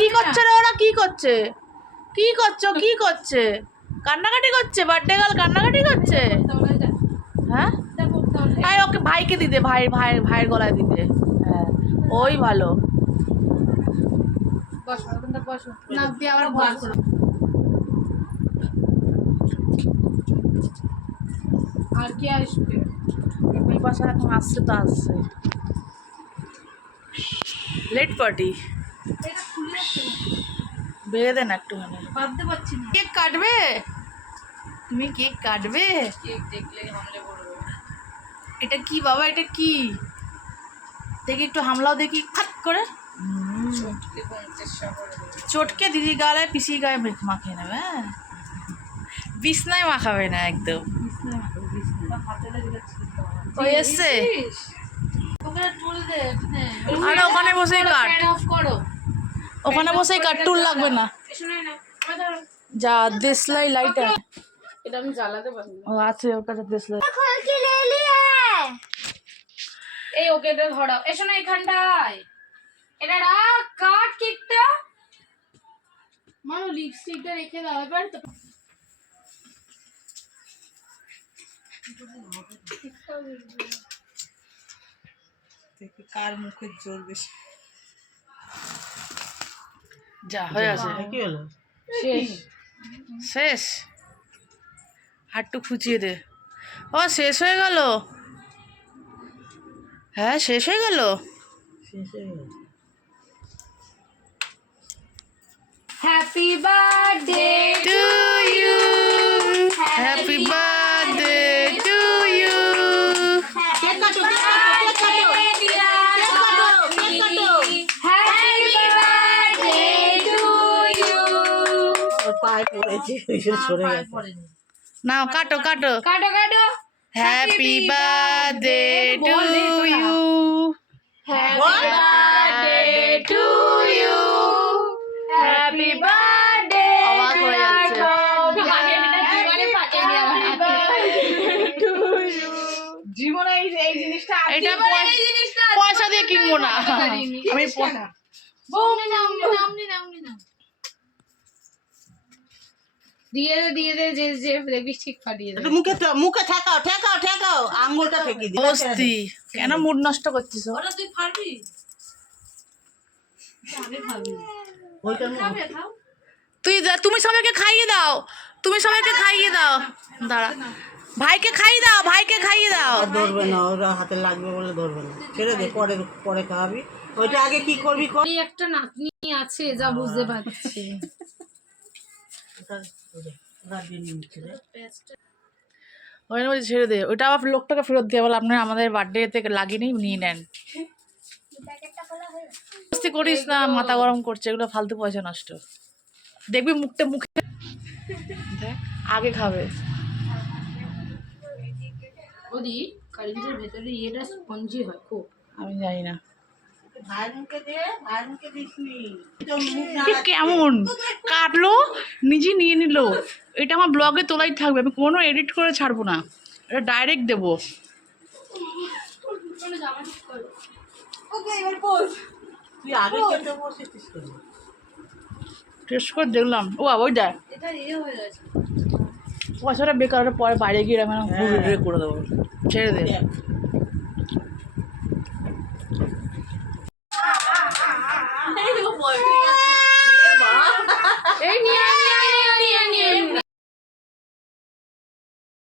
কি করছে রে ওরা? কি করছে? কি করছো? কি করছে? কান্নাকাটি করছে? বার্থডে গার্ল কান্নাকাটি করছে? হ্যাঁ, আয় ওকে ভাইকে দিতে, ভাইয়ের গলায় দিতে। হ্যাঁ, ওই ভালো। আর কি আসবে? বিপাশা এখন আসছে তো আসছে। লেট পার্টি বেড়ে দেন একটুখানি। বাঁধতে পারছি না। কেক কাটবে? তুমি কেক কাটবে? কেক দেখলে হামলে পড়বে। এটা কি বাবা? এটা কি? দেখি একটু হামলাও দেখি ফাট করে। চটকে 50 করে দেবে। চটকে দিদি গালে পিসি গায়ে মাখিয়ে নেবে। হ্যাঁ, বিছনায় মাখাবে না একদম। হাতে লেগে ওই এসছে। ওকে টুল দে। আরে ওখানে বসেই কাট, ফ্যান অফ করো। ওখানে বসেই কাট, টুল লাগবে না। শুনে না। ধরো। যা দেশলাই লাইটার। এটা আমি জ্বালাতে পারি না। ও আছে ওর কাছে দেশলাই। এই ওকে এটা ধরাও। এসো না এখানটায়। এটা রাখ, কাট কেকটা। মানো লিপস্টিকটা রেখে দাও এবার তো। দেখি কার মুখের জোর বেশি। যা হয়ে আছে। কি হলো? শেষ। শেষ। হাতটু খুঁচিয়ে দে। ও শেষ হয়ে গেল। হ্যাঁ শেষ হয়ে গেল। শেষ হয়ে গেছে। Happy birthday to you, happy birthday to you. Cake কাটো, কেক কাটো, কেক কাটো, কেক কাটো, কেক কাটো। Happy birthday to you. ওর পায়ে পড়েছে, ওইসব সরে গেছে। নাও কাটো কাটো। কাটো কাটো। Happy birthday to you, happy birthday to you. Happy birthday. অবাক হয়ে যাচ্ছে। জীবনে এই জিনিসটা এটা পয়সা দিয়ে কিনবো না আমি। দিয়ে দে যে যে দেখবি ঠিক ফাটিয়ে দেবে। মুখে ঠেকাও, ঠেকাও, ঠেকাও, আঙ্গুলটা ঠেকিয়ে দিই। বস্তি কেন মুড নষ্ট করছিস? ওটা তুই ফাটবি। ওইটা তুমি সবাইকে খাইয়ে দাও, তুমি সবাইকে খাইয়ে দাও। দাঁড়া, ভাইকে খাইয়ে দাও, ভাইকে খাইয়ে দাও। ধরবে না, ওরা হাতে লাগবে বলে ধরবে না। ছেড়ে দে, পরে পরে খাওয়াবি। ওইটা আগে কি করবি কর। এই একটা নাতনি আছে যা বুঝতে পারছি। ওই বলছি ছেড়ে দে, ওইটা আবার লোকটাকে ফেরত দিয়ে বলে আপনার আমাদের বার্থডেতে লাগিয়ে নিয়ে নেন। বস্তি করিস না, মাথা গরম করছে, এগুলো ফালতু পয়সা নষ্ট। দেখবি মুখে দেখ, আগে খাবে। ওদি কারিজের ভেতরে এটা স্পঞ্জি হয় খুব। আমি জানি না ভাইয়ের মুখে দে, ভাইয়ের মুখে দিসনি। কেমন কাটলো, নিজে নিয়ে নিল। এটা আমার ব্লগে তোলাই থাকবে, আমি কোনো এডিট করে ছাড়বো না, এটা ডাইরেক্ট দেবো। তুই আগে খেতে বসেছিস কেন? টেস্ট করে দেখলাম, ও ওই দেখ এটা হয়ে গেছে। পয়সাটা বেকার, ওটা পরে বাইরে গিয়ে আমি করে দেবো। ছেড়ে দে। দেখ।